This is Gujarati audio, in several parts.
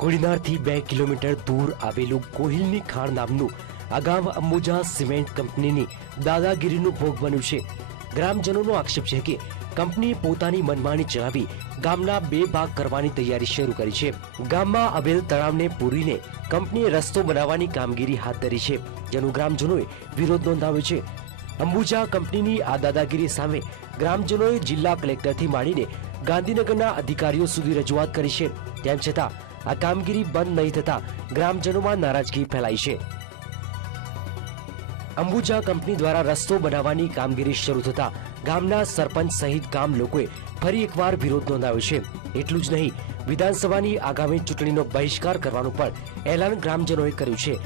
કોડીનારથી બે કિલોમીટર દૂર આવેલું કોહિલની ખાણ નામનું અગાઉ અંબુજા સિમેન્ટ કંપનીની દાદાગીરીનું ભોગ બન્યું છે. ગ્રામજનોનો આક્ષેપ છે કે કંપનીએ પોતાની મનમાની ચલાવી ગામના બે ભાગ કરવાની તૈયારી શરૂ કરી છે. ગામમાં આવેલ તળાવને પૂરીને કંપનીએ રસ્તો બનાવવાની કામગીરી હાથ ધરી છે, જેનો ગ્રામજનોએ વિરોધ નોંધાવ્યો છે. અંબુજા કંપનીની આ દાદાગીરી સામે ગ્રામજનોએ જિલ્લા કલેક્ટરથી માંડીને ગાંધીનગરના અધિકારીઓ સુધી રજૂઆત કરી છે. તેમ છતાં આ કામગીરી બંધ નહીં થતા ગ્રામજનોમાં નારાજગી ફેલાઈ છે. અંબુજા કંપની દ્વારા રસ્તો બનાવવાની કામગીરી શરૂ થતા ગામના સરપંચ સહિત ગામ લોકોએ ફરી એકવાર વિરોધ નોંધાવ્યો છે. એટલું જ નહીં, વિધાનસભાની આગામી ચૂંટણીનો બહિષ્કાર કરવાનું પણ એલાન ગ્રામજનોએ કર્યું છે.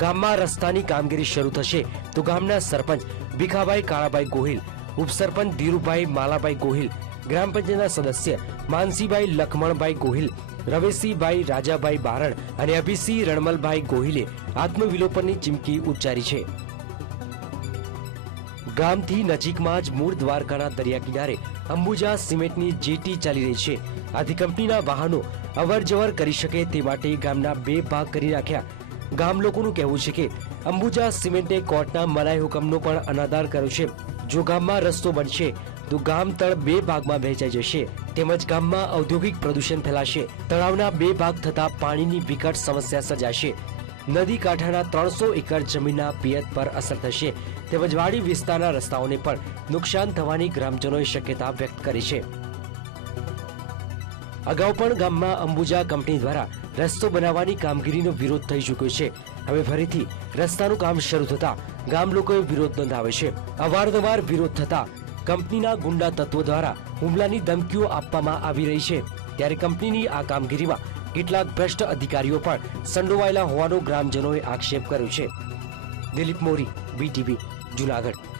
ગામમાં રસ્તાની કામગીરી શરૂ થશે તો ગામના સરપંચ ભીખાભાઈ કાળાભાઈ ગોહિલ, ઉપસરપંચ ધીરુભાઈ માલાભાઈ ગોહિલ, ગ્રામ પંચાયતના સદસ્ય માનસીભાઈ લખમણભાઈ ગોહિલ રવેશીભાઈ, રાજાભાઈ બારણ અને અભિસિંહ રણમલભાઈ ગોહિલે આત્મવિલોપનની ચીમકી ઉચ્ચારી છે. ગામથી નજીકમાં જ મૂળ દ્વારકાના દરિયા કિનારે અંબુજા સિમેન્ટની જેટી ચાલી રહી છે. આથી કંપનીના વાહનો અવર જવર કરી શકે તે માટે ગામના બે ભાગ કરી નાખ્યા. ગામ લોકોનું કહેવું છે કે અંબુજા સિમેન્ટે કોર્ટના મનાઈ હુકમનો પણ અનાદાર કર્યો છે. જો ગામમાં રસ્તો બનશે તો ગામ તળ બે ભાગમાં વહેંચાઈ જશે. તેમજ ગામમાં ઔદ્યોગિક પ્રદૂષણ ફેલાશે. તળાવના બે ભાગ થતા પાણીની વિકટ સમસ્યા સર્જાશે. નદી કાંઠાના ત્રણસો એકર જમીનના પિયત પર અસર થશે. તેમજ વાડી વિસ્તારના રસ્તાઓને પણ નુકસાન થવાની ગ્રામજનોએ શક્યતા વ્યક્ત કરી છે. અગાઉ પણ ગામમાં અંબુજા કંપની દ્વારા રસ્તો બનાવવાની કામગીરીનો વિરોધ થઈ ચૂક્યો છે. હવે ફરીથી રસ્તાનું કામ શરૂ થતા ગામ લોકોએ વિરોધ નોંધાવે છે. અવારનવાર વિરોધ થતા કંપનીના ગુંડા તત્વો દ્વારા હુમલાની ધમકીઓ આપવામાં આવી રહી છે. ત્યારે કંપનીની આ કામગીરીમાં કેટલાક ભ્રષ્ટ અધિકારીઓ પણ સંડોવાયેલા હોવાનો ગ્રામજનોએ આક્ષેપ કર્યો છે. દિલીપ મોરી બીટીવી જુનાગઢ.